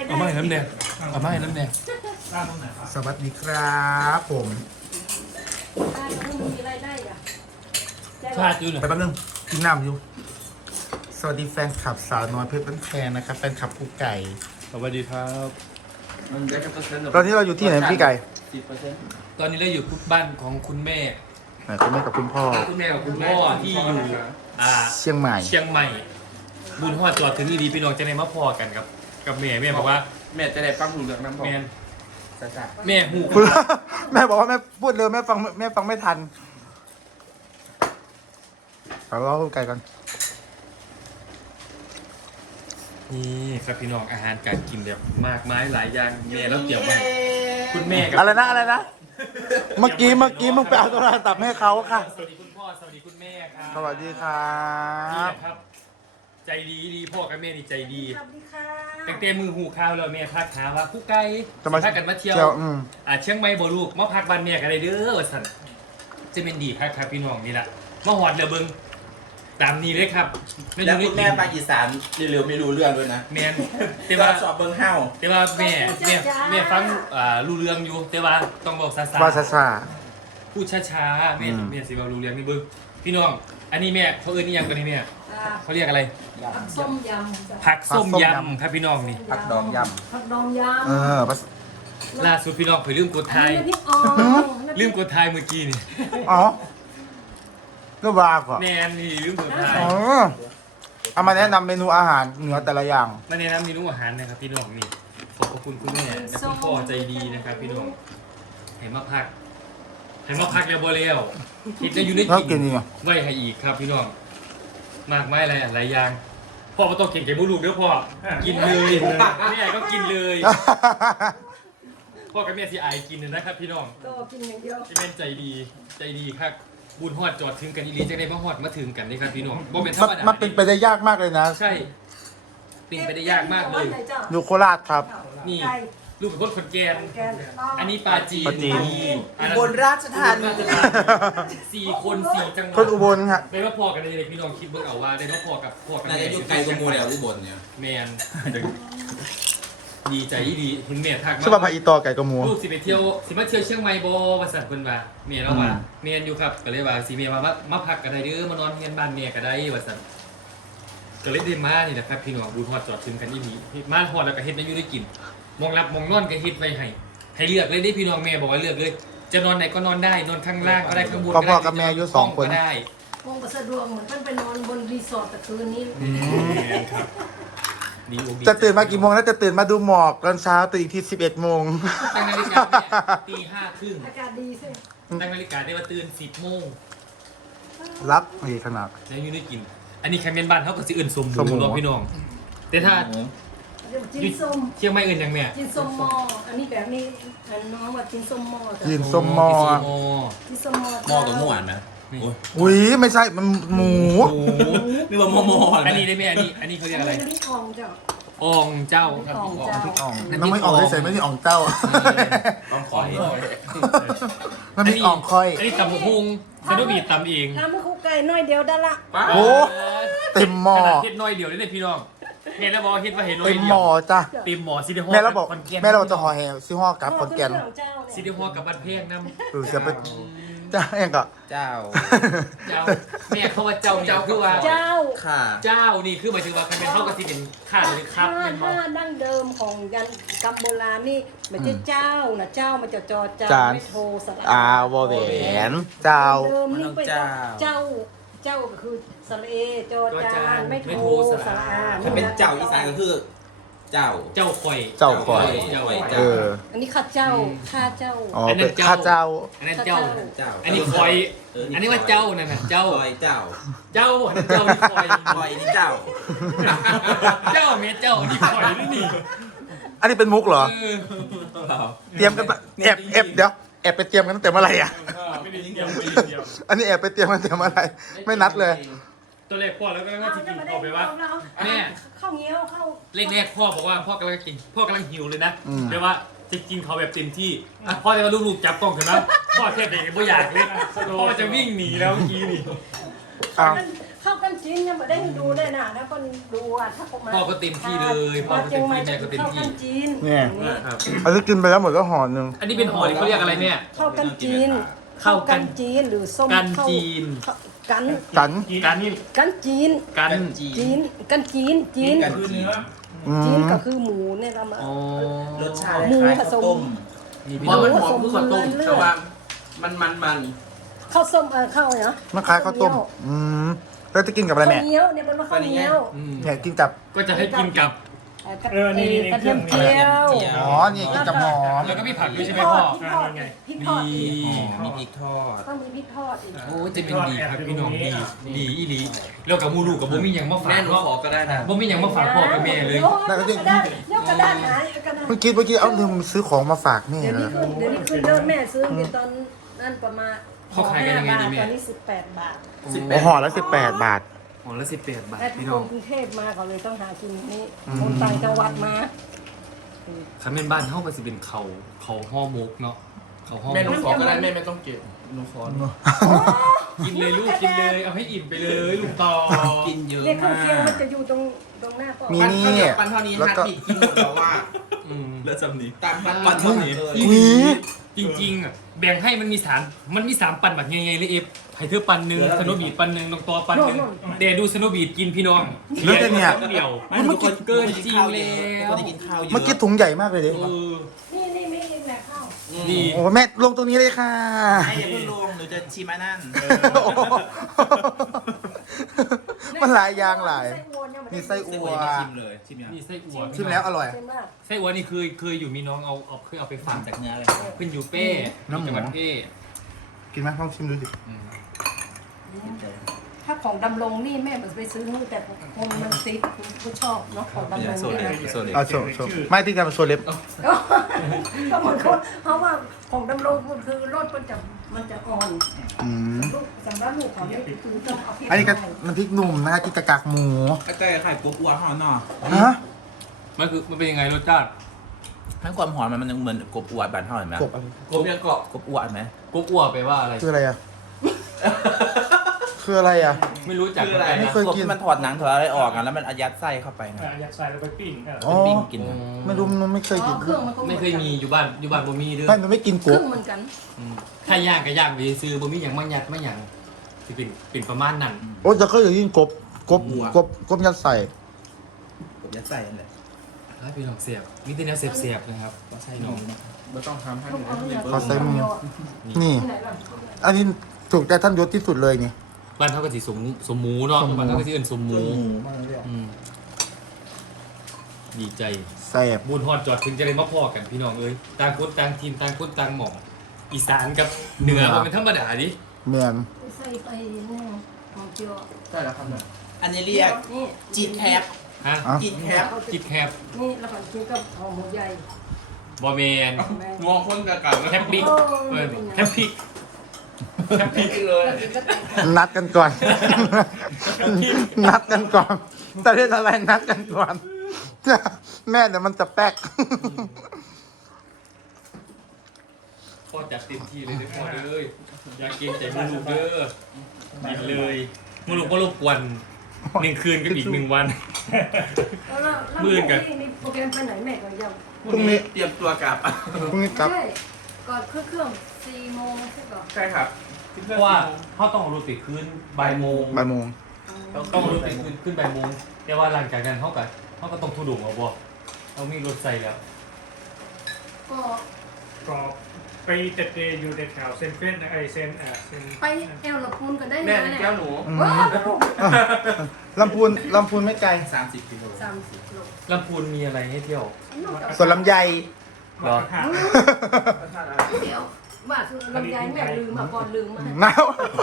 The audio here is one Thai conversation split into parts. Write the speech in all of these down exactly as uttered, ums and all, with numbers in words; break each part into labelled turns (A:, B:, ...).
A: เอามาให้น้ำแดงเอามาให้น้ำแดง
B: สวัสดีครับผม
A: ชาติอยู่หน่อย
B: ไปแป๊บนึงกินน้ำอยู่สวัสดีแฟนคลับสาวน้อยเพชรบ้านแพงนะครับแฟนคลับกูไก่
A: สวัสดีครับ
B: ตอนนี้เราอยู่ที่ไหนพี่ไก่
A: ตอนนี้เราอยู่บ้านของคุณแม่
B: ไหนคุณแม่กับคุณพ่อ
A: คุณแม่กับคุณพ่อที่อยู่อ่า
B: เชียงใหม่
A: เชียงใหม่ บุญฮอดตัวถึงอีดีพี่น้องจะได้มาพอกันกับกับแม่แม่บอกว่า
C: แม่จะได้ฟังหูเรื่องน้ำพอ
A: แม่
C: จ้า
A: แม่หู
B: คุณ แม่บอกว่าแม่พูดเร็วแม่ฟังแม่ฟังไม่ทันเอาเราคุณไก่กัน
A: นี่ครับพี่น้องอาหารการกินแบบมากมายหลายอย่างแม่แล้วเกี่ยวไว้คุณแม่กับ
B: อะไรนะอะไรนะเมื่อกี้เมื่อกี้มึงไปเอาโทรศัพท์ให้เขาค่ะ
A: สวัสดีคุณพ่อสวัสดีคุณแม่ครับ
B: สวัสดีครั
A: นี่
B: บ
A: แหละครับ ใจดีดีพ่อกับแม่นี่ใจดี
D: สวัสดีค่ะ
A: ตั้งแต่มือหูข้าวแล้วแม่ทักหาว่าผู้ไกล
B: จะมา
A: พากันมาเที่ยว
B: เที่ยวอืม
A: อ่าเชียงใหม่บ่ลูกมาพักบ้านแม่กันเลยเด้อว่าซั่นจะเป็นดีครับครับพี่น้องนี่แหละมาหอดเรือเบิงตามนี้เลยครับ
C: แล้วคุณแม่ไปอีสานเร็วๆไม่รู้เรื่องด้วยนะ
A: แม่นแต่
C: ว่า
A: ว่า
C: สอบเบิ้งเฮ้า
A: แต่ว่าแม่แม่แม่ฟังอ่ารู้เรื่องอยู่ แต่ว่าต้องบอกซาซา
B: ว่าซาซา
A: พูดช้าๆแม่
B: อืม
A: แม่สิว่ารู้เรื่องนี่เบิ่งพี่น้อง อันนี้แม่เขาเอิ้นนี่ยังกันนี่แม่
D: อ่า
A: เขาเรียกอะไร
D: ผักส้มยำจ้ะ
A: ผักส้มยำครับพี่น้องนี่
C: ผักดองย
D: ผักดองยำ
B: เออภาษ
A: ล่าสุดพี่น้องเผยลืมกดไทย
D: อันนี้น้ำพริกอ่อน
A: ลืมกดไทยเมื่อกี้นี่
B: อ๋อก็ว่าก่อน
A: แม่นี่ลืมกดไทย
B: อ๋อเอามาแนะนำเมนูอาหารเหนือแต่ละอย่าง
A: มาแนะนำเมนูอาหารนะครับพี่น้องนี่ขอบพระคุณคุณแม่และคุณพ่อใจดีนะครับพี่น้องเห็นมาพักเห็นมาพักแล้วบ่แล้วคิดจะอยู่ใน
B: น่า
A: กิ
B: กิน
A: น
B: จริงอ่ะ
A: ไว้ให้อีกครับพี่น้องมากไม้อะไรหลายอย่างพ่อไม่ต้องเก่งเก่งบุลูกเด้อพ่อกินเลยแม่ก็กินเลยพ่อกับแม่สิอายกินนะครับ พี่น้อง
D: ก็กินอย่างเดียว
A: ที่แม่นใจดีใจดีครับบุญฮอดจอดถึงกันอีหลีจะได้มาฮอดมาถึงกันนี่ครับพี่น้องบ่เป็นธร
B: มัน
A: รมดา
B: มันเป็นไปได้ยากมากเลยนะ
A: ใช่เป็นไปได้ยากมากเลย
B: อยู่โคราชครับ
A: นี่
D: ไก่
A: ลูกเป็นคนขอนแก่น
D: แกงต้ม
A: อันนี้ปลาจีน
B: ปลาจีน
A: อัน
C: ำ
A: นั้น
C: บนราชธานี
A: สี่คนสี่จังหวั
B: คนอุบลฮะ
A: ได้มาพอกันเลยพี่น้องคิดเบิ่งเอาว่าได้มาพอกับพอกัน
C: น่าจะอยู่ไกลกว่าหมูแล้วอุบลเนี่ย
A: แมนดีใจดีคุณแม่ทัก
B: ชื่อว่าพาอีตอไก่กระหมู
A: ลูกสิไปเที่ยวสิมาเที่ยวเชียงใหม่บ่ว่าสั่นเพิ่นว่าแม่เราว่า
B: อืม
A: แม่นอยู่ครับก็เลยว่าสิแม่ว่ามามาพักกันได้เด้อมานอนเฮียนบ้านแม่ก็ได้ว่าสั่นก็เลยได้มานี่แหละครับพี่น้องบุญฮอดจอดถึงกันอีหลีมาฮอดแล้วก็เฮ็ดให้อยู่ได้กิน มองรับมองนอนก็เฮ็ดไว้ให้ให้เลือกเลยได้พี่น้องแม่บอกว่าเลือกเลย จะนอนไหนก็นอนได้นอนข้างล่างก็ได้ข้างบน
B: พ่อ
A: ก็
B: พ่อ
A: ได้
B: กับแม่อยู่สองคน
A: ก็ได้
D: คงก็สะดวกเหมือนเพิ่นไปนอนบนรีสอร์ทแต่คืนนี้
A: ครับดีอกดี
B: จะตื่นมากี่โมงแล้วจะตื่นมาดูหมอกตอนเช้าตื่นอีกทีสิบเอ็ดโมง
A: ตั้งนาฬิกาแม่ตีห้าครึ่ง
D: อากาศดีใช่ไหม
A: ตั้งนาฬิกาได้ว่าตื่นสิบโมง
B: รับนี่ขนาด
A: แล้วอยู่ได้กิน อันนี้แคมเปญบ้านเขาก็สิเอื่นสม
B: สมหมู
A: บูรณ์เนาะพี่น้อง แต่ถ้า
D: เดี๋ยวจิ้นส้ม
A: เชียงใหม่เอื่นยังแม่
D: จิ้นส้มหม้ออันนี้แบบนี้อันน้องว่าจิ้นส้มหม้อจ้ะ
B: กินส้มหม้อ
A: ส้มหม้อ
D: จิ้นส้มหม้อ
C: หม้อกับหมูหวานนะโอ้ย
B: อุ้ยไม่ใช่มันหมู
A: โอ้โห
C: นึกว่าหม้อหม้อ
A: อันนี้ได้ไหมอันนี้ อันนี้เขาเรียกอะไร
D: นนี้ทองจ้ะ
A: อ่องเจ้าครับ
D: อ่องเจ้า
B: อ่องน้องไม่อ่องได้ใส่ไม่ใช่อ่องเจ้า
C: ต้องขอย
B: มันมีอ่องคอย
A: อันนี้ตำบักหุ่งซาโนบีตำเอง
D: ทำให้คุกไก่น้อยเดียวได้ละ
B: โอ้เต็มหม้อ
A: ขนาดเฮ็ดน้อยเดียวเลยพี่น้องเห็นแล้วบอกเฮ็ดว่าเห็นน้อย
B: เต็ม
A: เดี
B: ห
A: ย
B: ม้
A: ว
B: อจ้ะ
A: เต็มหมอซิตี้ฮอล
B: แม่เราบอก
A: ขอนแก่น
B: แม่เราจะห่อแฮซิห่อกลับขอนแก่น
D: ของเจ้าเนี่ย
A: ซิตี้ฮอลกับบ้านเพงน้ำ
B: เออจะไปจ้าเองก็
C: เจ้า
A: เจ้าแม่เขาว่าเจ้าเจ้าคือว่า
D: เจ้า
C: ค่ะ
A: เจ้านี่คือหมายถึงว่าใครเป็นเข้ากับที่เป็นข้าหรือครับ
D: ถ้า
A: เป็นมอ
D: ถ้าดั้งเดิมของยันกำโบราณนี่ไม่ใช่เจ้านะเจ้ามันจะจอจา
B: จาน
D: ไม่โทสระ
B: อาวอแหวนเจ้า
D: เดิมนี่เป็น
C: เจ้า
D: เจ้าเจ้าก็คือสระเอจอจานไม่โทสระอา
C: ถ้าเป็นเจ้าอีสานก็คือ เจ้า
A: เจ้าคอย
B: เจ้าคอย
A: เจ้า
C: เจ้า
B: เออ
D: อันนี้ข้าเจ้าข้าเจ้า
B: อ๋อเป็นข้าเจ้า
A: อันนั้นเจ้า
C: เจ้า
A: อันนี้คอย อันนี้ว่าเจ้านั่นน่ะเจ้า
C: คอยเจ้า
A: เจ้าอันนั้นเจ้านี่คอย
C: คอยนี่เจ้า
A: เจ้าเมียเจ้าอันนี้คอยนี่นี่
B: อันนี้เป็นมุกเหรอ
A: เออ
B: เตรียมกันปะแอบแอบเดี๋ยวแอบไปเตรียมกันตั้งแต่เมื่อไหร่อ่ะ
A: ไม่ได้เดียวไม่ได้เดียว
B: อันนี้แอบไปเตรียมกันตั้งแต่เมื่อไหร่ไม่นัดเลย
A: ตัวเลขพ่อแล้วก็ว่าจะกินเข้าไปว่าแม่
D: ข้าวเงี้ยวข้าว
A: เลขแรกพ่อบอกว่าพ่อกำลังกินพ่อกำลังหิวเลยนะ
B: อืม
A: แปลว่าจะกินเขาแบบเต็มที่อ่ะพ่อจะมาลูกๆจับกล้องเห็นไหมพ่อแทบเด็กไม่อยากเลยพ่อจะวิ่งหนีแล้วเมื่อกี้นี่
B: อ้าว
D: มเข้ากันจีนยังไม่ได้ดูเลยนะถ้าคนดูอ่ะถ้าผมมา
A: พ่อก็เต็มที่เลยพ่อก็เต็มที่แม่ก็เต็มที่
D: ข้ากันจีน
B: เนี่ย
A: ครับ
B: อันนี้กินไปแล้วหมดก็ห่อหนึ่ง
A: อันนี้เป็นห่อนี่เขาเรียกอะไรแม่
D: เข้ากันจีน
A: เข้ากัน
D: จีนหรือส้ม
A: กัน
D: เข้า
A: จีน
D: เข้ากัน
B: กัน
A: กันนี่
D: กันจีน
A: กัน
D: จีนกันจีนจีน
C: กันคือเนื้อ
B: อื
D: จีน
B: ม
D: ก็คือหมูเนี่ยเรามา
A: อ๋อ
C: รสชาติ
D: หมู
C: คล้าย
D: ผ
C: ข้าว
D: สม
C: ต้ม
A: นี่พี่
C: เพ
A: น้อ
C: ราะ
A: ง
C: มันหอมคือข้าวต้ม
D: เลือด
C: แต่ว่ามันมันมัน
D: ข้าวส้มเออข้าวเนาะ
B: มันคล้ายข้าวต้ม อืมแล้วจะกินกับอะไร
D: ข้าว
B: แม่
D: เหนียวเนี่ยเป็นว่าข้าวเหนียว
A: อืม
B: เนี่ยกินกับ
A: ก็จะให้กินกับ
D: เออนี่กระเทียมเจียว
B: อ๋อนี่กินกับหอม
A: แล้วก็มีผักด้วยใช่ไหม
D: พ
A: พ่อ
D: พริกทอดพริกทอด
A: นี่
C: มีพริกทอด
D: ต้องมีพริกทอดอีก
A: โอ้จะเป็นดีครับพี่น้องดีดีอีหลีแล้วกับมูลูกับบ่มีหยังมาฝา
C: แม่
A: ก
C: หนู
A: เนาะ
C: ขอก็ได้นะ
A: บ่มีหยังมาฝากพ่อกับแม่เลย
D: โอ้ยกระดาษยกกระดาษหายกระดาษ
B: เมื่อกี้เมื่อกี้เอาลืมซื้อของมาฝากแม่
D: เดี๋ยวนี้
B: นะ
D: ขึ้นเดี๋ยวนี้ขึ้นเยอะแม่ซื้อมีตอนนั่นประมาณ
A: เขาขายกันยังไงดีแม่
D: ตอนนี้สิบแปดบาท
C: สิบแป
B: โอ้
C: ด
B: ห่อละสิบแปดบาท
A: ห่อละสิบแปดบาท
D: แต่ทุ
A: พี่
D: ก
A: น้
D: ค
A: อง
D: นกรุงเทพมาเขาเลยต้องหากินนี้คนต่างจังหวัดมา
A: คันเป็นบ้านเฮาก็สิเป็นเขาเขาห่อหมกเนาะเขาห่อห
C: แม่ห
A: ม
C: นู
A: ก
C: ขอก็ได้แม่ไม่ต้องเก็บหนูขอ
A: กินเลยลูกกินเลยเอาให้อิ่มไปเลยลูกต่อ
C: กินเยอะ
D: เนี่ยเครื่อ
C: มาง
D: เคียงมัน
C: ก
D: จะอยู่ตรงตรงหน้าปอก
B: มี
C: ปั้น
B: นี่
C: ข้าวเหนียวปั้นเท่านี้
B: แล้ว
C: หัด
B: ก็
C: ผิดกินหมดแล้วว่า
A: อืม
C: เลือดสำนีตามปั้นปั้นเท่านี้
A: อีหลีจริงๆอ่ะแบ่งให้มันมีสามมันมีสามปันแบบไงๆเลยเอฟให้เธอปันหนึ่งสโนว์บีดปันหนึ่งน้องตอปันหนึ่งเดยวดูสโนว์บีดกินพี่น้อง
B: เหลือแต่เนี่ย
A: เดียว
C: ไม่ทุกคน
A: เกินจริงแล้ว
C: คนจะกินข้าวเยอะ
B: เมื่อกี้ถุงใหญ่มากเลยดิ
A: เออ
D: นี่นี่ไม่กินแม่ข้าว
A: ดี
B: โอ้แม่ลงตรงนี้เลยค่ะ
C: ให้อย่าเพิ่งลงหนูจะชิมอันนั่น
B: มันหลายอย่างหลาย
D: ไส้วัวเนี่ยมัน
B: มีไส้อั่ว
C: ชิมเลยชิมยัง
A: นี่ไส้อั่ว
B: ชิมแล้วอร่อย
D: ใช่ไหม
A: ไส้อั่วนี่เคยเคยอยู่มีน้องเอาเอาเคยเอาไปฝาก
C: จากเนื้อเลย
A: เพื่อนอยู่เป้
B: น้ำหมู
A: จังหวัดเป้
B: กินไหมลองชิมดูสิ
A: อืม
D: ถ้าของดำรงนี่แม่มันไปซื้อนู่นแต่คนมันติดผู้ชอบเนาะของดำรง
C: โซ
D: นี่
C: เล็
D: นะ
C: กโซเล็ก
B: เอาโชว์โชว์ไม่ที่การเป็นโซเล็บ
D: ก็ก็เหมือนคนเพราะว่าของดำรงมันคือรสมันจะมันจะอ่อน
B: อืม
D: ลูกสำหรับลูกเขาเนี่ยคือต้องเอาพริก
B: อันนี้ก็
D: ไทย
B: มันพริกหนุ่มนะคะกินกับกากหมู
C: แต่ไข่ปุ๊บอ้วนหอมเนาะ
B: ฮะ
A: มันคือมันเป็นยังไงรสชาติ
C: ทั้งความหอมมันมันเหมือนกบอวดบานเท่าเห็นไหม
B: กบอะไร
C: กบยังเกาะกบอวดไหม
A: กุ๊กอั่วไปลว่าอะไร
B: คืออะไรอ่ะ คืออะไรอ่ะ
A: ไม่รู้จัก
C: คืออะไร
B: ไม่
A: นะ
B: เคย
C: กบที่มันถอดหนังถอดอะไรออกกันแล้วมันอายัดไส้เข้าไปนะ
E: อ่ะอยากใส่แล้วไปปิ้งอ่ะ
B: อ๋อ
C: เป็นปิ้งกินนะ
B: ไม่รู้มันไม่เคย
D: อ๋
B: กิ
D: อน เครื่องมันก็ห
A: ไม่เคยมีอยู่บ้านอยู่บ้านบ่มีเด้อ
B: ไม่มันไม่กิน
D: เค
B: ก
D: รื่
B: บ
D: องเหมือนกัน
A: อืมถ้าย่างก็ย่างไปซื้อบ่มีหยังมายัดมาหยังสิเป็นเป็นประมาณนั้น
B: โอ้ยจะเคยกินกบ กบ กบ กบยัดใส่
C: กบยัดไส้นั่นแหละ
A: ถ้าพี่น้องเสียบมีแต่แนวเสียบๆนะครับใช่น้อง
C: ไม่ต้องทำให้
D: ลูกเอาเนี่ย
B: ขอใส่มือ นี่
D: ที่ไหนล่ะ
B: อันนี้ถูกใจท่านยศที่สุดเลยนี่
A: บ้านเขาก็สิสมสมหมูเนาะ
B: สมหมู
A: บ้านเขาก็สิเอิ้นสมหมู
C: มากเลย
A: อืมดีใจ
B: แซ่บ
A: บุญฮอดจอดถึงจะได้มาพ่อกันพี่น้องเอ้ยต่างคนต่างทีมต่างคนต่างหม่องอีสานกับเหนือมันเป็นธรรมดาดิ
B: เมียน
D: ใส่ไปนี่หอมเจียว
C: ใช่แล้วครับเนี่ยอันนี้เรียก
D: นี่
C: จีนแคป
A: ฮะ
B: อ่ะ
C: จีนแคป
A: คิดแคบ
D: นี่แล้วก็กินกับหอมหัวใหญ่
A: บอแมน
C: งอคนกับกัน
A: แคปปิกเออแคปปิกแคปปิกเลย
D: แล้วกินก็แต่ง
B: นัดกันก่อน นัดกันก่อนจะเล่นอะไรนัดกันก่อน แม่เดี๋ยวมันจะแป๊ก
A: พ่อจัดเต็มที่เลยเด้อพ่อเอ้ยอยากกินใจมูลูกเด้อกินเลยมูลูกก็รบกวนหนึ่งคืนกับอีกหนึ่งวัน
D: แล้วแล้วแล้ว
A: มื้อกัน
D: มีโปรแกรมไปไหนแม่ก็ยัง
B: พรุ่งนี้
C: เตรียมตัวกลับ
B: พรุ่งนี้กลับ
D: ใช่ก่อนเครื่องเครื่องสี่โมงใช่ป่ะ
C: ใช่ครับ
A: เพราะว่าเขาต้องเอารถติดคืนบ่ายโมง
B: บ่ายโมง
A: ต้องเอารถติดคืนขึ้นบ่ายโมงแต่ว่าหลังจากนั้นเขาก็เขาก็ต้องทุดงเอาบ่เขามีรถใส่แล้ว
D: ก็
E: ก็ไปเตะเตะอยู่ในแถวเซนเฟนนะไอเซนอ่ะเซน
D: ไปแอลละพูนกันได้
C: แม่
D: ไหม
C: นี่
D: เนี่ย
C: แก้วหนู
B: อืม
D: ว้าว
B: ลำพูนลำพูนไม่ไกล
C: สามสิบกิโล
D: สามสิบโล
A: ลำพูนมีอะไรให้เที่ยว
B: ส่วนลำไย
A: เหรอ
E: หา
D: เดี๋ยวว่าคือลำไยแม่ลืมมาก่อนลืมมาให้
B: น้าว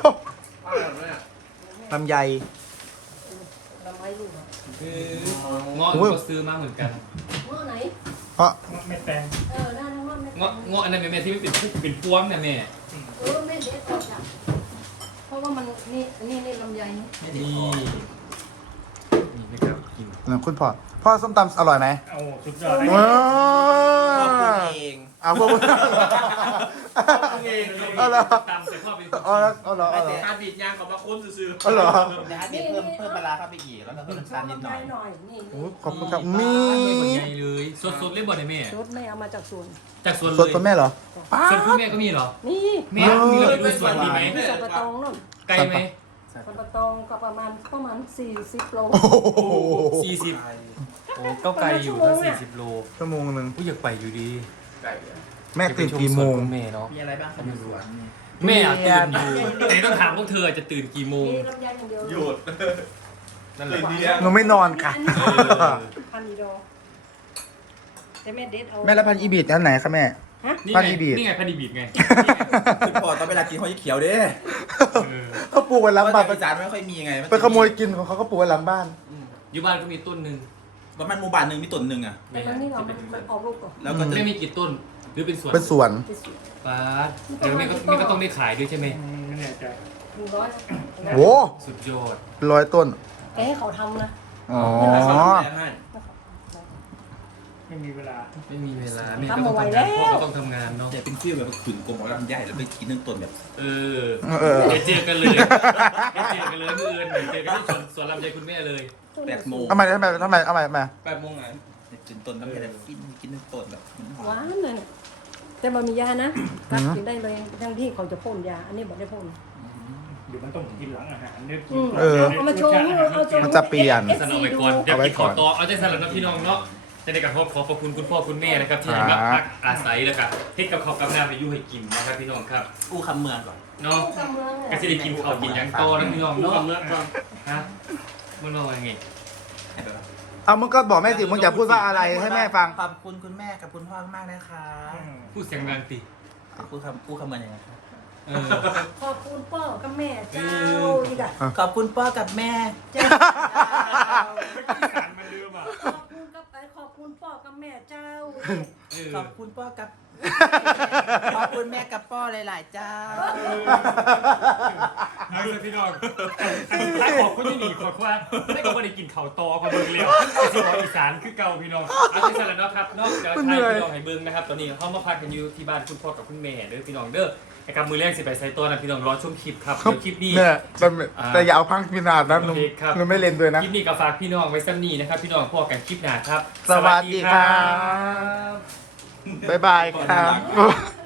B: ลำไย
D: ลำไยลืมอ่ะ
A: เงาะก็ซื้อมาเหมือนกัน
D: เมื่อไหน
B: เพราะ
E: ไม่แตง
D: เออได้แล้วว่าแม่
A: เงาะเงาะอันนั้นแม่ที่ไม่เป็นผู้เป็นพวงเนี่ยแม่
D: เออแม่เด็ดออกจากเพราะว่ามันนี่นี่นี่ลำไยนี่
A: นี่นี่นะครับกิน
B: นะคุณพ่อ พ่อส้มตำอร่อยไหม
E: เอาสุดยอดเลย
B: ว้า
C: ขอบคุณ
B: ว
C: เอง
B: เอาพวก
C: เองง
B: เอาเหรอ
A: ตามใส่พ่อเป็น
B: เอาละเอาเหรอ
C: ไอ้
B: เอาเหร
C: แต่
B: อ
C: คาบีดยางเขามาค้นซื้อ
B: เอาเหรอ
C: ๆนะฮะเดี๋ยวเพิ่มเพิ่มปลาร้าเข้าไปอีกแล้วก็เพิ่มน้ำตาลนิดหน่อย
D: หน่อยนี่
B: โอ้ขอบคุณครับ
A: มี
B: มี
A: เหมือนไงเลยสดๆเล่นบอลในแม่
D: ชุดไม่เอามาจากสวน
A: จากสวน
B: ส
A: เล
B: ด
A: ย
B: ตัวแม่เหรอป้า
A: ส่วนคุณแม่ก็มีเหรอ
D: นี่
A: แม่มีเราไปดูสวนดีไหม
D: ที่สับปะตองนู่น
A: ไกลไหม
D: สับปะตองก็ประมาณประมาณสี่สิบโล
B: โอ้โห
A: สี่สิบโอ้ก็ไกลอยู่นะสี่สิบโล
B: ชั่วโมงหนึ่ง
A: ผู้อยากไปอยู่ดี
C: ไก่
B: แม่ตื่นกี่โมง
A: แม่เนาะ
C: มีอะไรบ้างครับในสวน
A: แม่อะตื่นอยู่แต่ต้องถามพวกเธอจะตื่นกี่โมง
D: มีลำไยอย่างเดียว
C: หยุด
A: นั่นแหละ
B: หนูไม่นอนค่ะ
D: พันอีโดแต่แม่เด็ดเอา
B: แม่แล้วพันอีบีดอันไหนคะแม่
D: ฮะ
A: นี่
B: พัน
A: ไง
B: อีบีด
A: นี่ไงพันอีบีดไง
C: คือพอตอนเวลากินเขาจะเขียวเด้
A: เออ
B: เขาปลูกไว้หลัง
C: เพราะ
B: บ้า
C: แต่
B: น
C: อีสานไม่ค่อยมีไง
B: ไปขโมยกินของเขาก็ปลูกไว้หลังบ้าน
A: อยู่บ้านก็มีต้นหนึ่ง
C: ประมาณหมู่บ้านหนึ่งมีต้นหนึ่งอ่ะ
D: แต่มันนี่เรามันมันออกลูกก่อน
C: แล้วก็จะ
A: ไม่มีกี่ต้นหรือเป็นสวน
B: เป็นสวน
D: ที่สุด
A: ป้าดแต่แม่ก็แม่ก็ต้องได้ขายด้วยใช่ไหม
E: ไม่แน่ใจ
D: หนึ่งร้อยนะ
B: โว้
A: สุดยอด
B: ร้อยต้น
D: แกให้เขาทำนะ
B: อ๋อ
E: ไม่มีเวลา
A: ไม่มีเวลาแม่ก็ต้องทำงานพ่อก็ต้องทำงานเนาะ
C: จะเป็นฟิลแบบขุนกลมของลำไยแล้วไปกินนึ่งต้นแบบ
A: เออ
B: เออ
A: เดี๋ยวเจอกันเลยเดี๋ยวเจอกันเลยเมื่อเอิญเจอกันที่สวนสวนลำไยคุณแม่เลย
C: แปดโมง
B: ทำไมทำไมทำไมทำไมทำไม
C: แปดโมงไงกินต้นลำไยแบบกินกินนึ่งต้นแบบ
D: หวานเลยเนี่ยแต่มันมียานะตัดกินได้เลยทั้งที่เขาจะพ่นยา อันนี้บอกได้พ่น
E: เดี๋ยวมันต้องกินหลังอาหารเนี่ย
D: อืม
B: เออ
D: เอามาโชว์เอาโชว์
B: มันจะเปลี่ยน
A: สนอไปก่อนเดี๋ยว
B: เอาไว้
A: กิน
B: ก่
A: ข
B: อ
A: อน ต่อเอาใจสลับนะพี่น้องเนาะจะได้กับขอขอบคุณคุณพ่อคุณแม่นะครับที่ให้มาพักอาศัยแล้วก็เฮ็ดกับข้าวกับน้ำให้อยู่ให้กินนะครับพี่น้องครับ
C: กู้คำเมืองก่อน
A: เนาะ
D: กำเมือง
A: ก็จะได้กินข้าวกินหยังต่อนะพี่น้อง
E: รู้
A: เนาะ
E: คำเรื่องครับ
A: ฮะมันรอยังไง
B: เอามึงก็บอกแม่สิมึงอยากพูดว่าอะไรให้แม่ฟัง
C: ขอบคุณคุณแม่กับคุณพ่อมากนะคะ
A: พูดเสียงดังติ
C: กู้คำกู้คำเมืองยังไงครับ
A: เออ
D: ขอบคุณพ่อกับแม่เจ้าอีกอะ
C: ขอบคุณพ่อกับแม่
D: เจ้า
E: สารมันลืมอ่ะ
D: ขอบคุณกับไปขอบคุณพ่อกับแม่เจ้า
A: เออ
C: ขอบคุณพ่อกับ ขอบคุณแม่กับพ่อหลายๆเจ้า
A: เอาเลยพี่น้องถ้าขอบคุณที่หนีขอว่าไม่ก็ไม่ได้กินข้าวตอคนเบิ่งแล้วแต่ที่บอกอีสานคือเก่าพี่น้องเอาใจสลับเนาะครับเนาะเดี๋ยวทายพี่น้องให้เบิ่งนะครับตอนนี้เขามาพักกันอยู่ที่บ้านคุณพ่อกับคุณแม่เด้อพี่น้องเด้อนะครับมือแรกสิไปใส่ตัวนะพี่น้องรอชมคลิปครับเดี๋ยวคลิปนี้
B: เนี่ยแต่แต่อย่าเอาพังพินาศนะหนู
A: โอเคครับ
B: หนูไม่เล่นด้วยนะ
A: คลิปนี้ก็ฝากพี่น้องไว้ซ้ำนี้นะครับ พี่น้องพวกกันคลิปหน้าครับ
B: สวัสดีครับ บ๊ายบายครับ